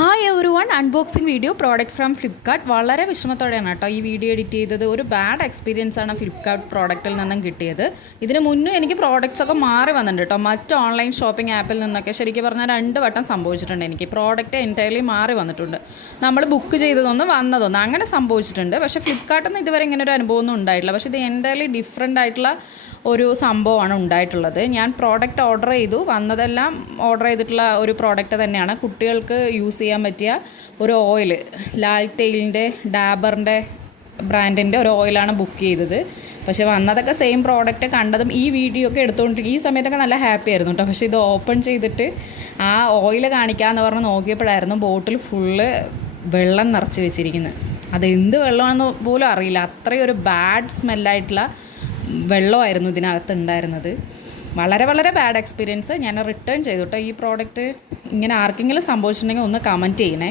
Hi every one, unboxing video product from Flipkart. വളരെ വിഷമത്തോടെയാണ് കേട്ടോ ഈ വീഡിയോ എഡിറ്റ് ചെയ്തത്. ഒരു ബാഡ് എക്സ്പീരിയൻസ് ആണ് ഫ്ലിപ്കാർട്ട് പ്രോഡക്റ്റിൽ നിന്നും കിട്ടിയത്. ഇതിന് മുന്നേ എനിക്ക് പ്രോഡക്റ്റ്സ് ഒക്കെ മാറി വന്നിട്ടുണ്ട് കേട്ടോ. മറ്റ് ഓൺലൈൻ ഷോപ്പിംഗ് ആപ്പിൽ നിന്നൊക്കെ ശരിക്കും പറഞ്ഞാൽ 2 വട്ടം സംഭവിച്ചിട്ടുണ്ട്. എനിക്ക് പ്രോഡക്റ്റ് എൻറ്റയർലി മാറി വന്നിട്ടുണ്ട്. നമ്മൾ ബുക്ക് ചെയ്തതൊന്നും വന്നതൊന്നും അങ്ങനെ സംഭവിച്ചിട്ടുണ്ട്. പക്ഷേ ഫ്ലിപ്കാർട്ടിൽ നിന്ന് ഇതുവരെ ഇങ്ങനെ ഒരു അനുഭവമൊന്നും ഉണ്ടായിട്ടില്ല. പക്ഷേ ഇത് എൻറ്റയർലി ഡിഫറെൻ്റ് ആയിട്ടുള്ള ഒരു സംഭവമാണ് ഉണ്ടായിട്ടുള്ളത്. ഞാൻ പ്രോഡക്റ്റ് ഓർഡർ ചെയ്തു, വന്നതെല്ലാം ഓർഡർ ചെയ്തിട്ടുള്ള ഒരു പ്രോഡക്റ്റ് തന്നെയാണ്. കുട്ടികൾക്ക് യൂസ് ചെയ്യാൻ പറ്റിയ ഒരു ഓയിൽ, ലാൽ തേയിലിൻ്റെ ഡാബറിൻ്റെ ബ്രാൻഡിൻ്റെ ഒരു ഓയിലാണ് ബുക്ക് ചെയ്തത്. പക്ഷേ വന്നതൊക്കെ സെയിം പ്രോഡക്റ്റ്. കണ്ടതും ഈ വീഡിയോ ഒക്കെ എടുത്തുകൊണ്ടിരിക്കും ഈ സമയത്തൊക്കെ നല്ല ഹാപ്പി ആയിരുന്നു കേട്ടോ. പക്ഷേ ഇത് ഓപ്പൺ ചെയ്തിട്ട് ആ ഓയിൽ കാണിക്കാമെന്ന് പറഞ്ഞ് നോക്കിയപ്പോഴായിരുന്നു ബോട്ടിൽ ഫുള്ള് വെള്ളം നിറച്ച് വെച്ചിരിക്കുന്നത്. അതെന്ത് വെള്ളമാണെന്ന് പോലും അറിയില്ല. അത്രയും ഒരു ബാഡ് സ്മെല്ലായിട്ടുള്ള വെള്ളമായിരുന്നു ഇതിനകത്ത് ഉണ്ടായിരുന്നത്. വളരെ വളരെ ബാഡ് എക്സ്പീരിയൻസ്. ഞാൻ റിട്ടേൺ ചെയ്തു കേട്ടോ ഈ പ്രോഡക്റ്റ്. ഇങ്ങനെ ആർക്കെങ്കിലും സംഭവിച്ചിട്ടുണ്ടെങ്കിൽ ഒന്ന് കമൻറ്റ് ചെയ്യണേ.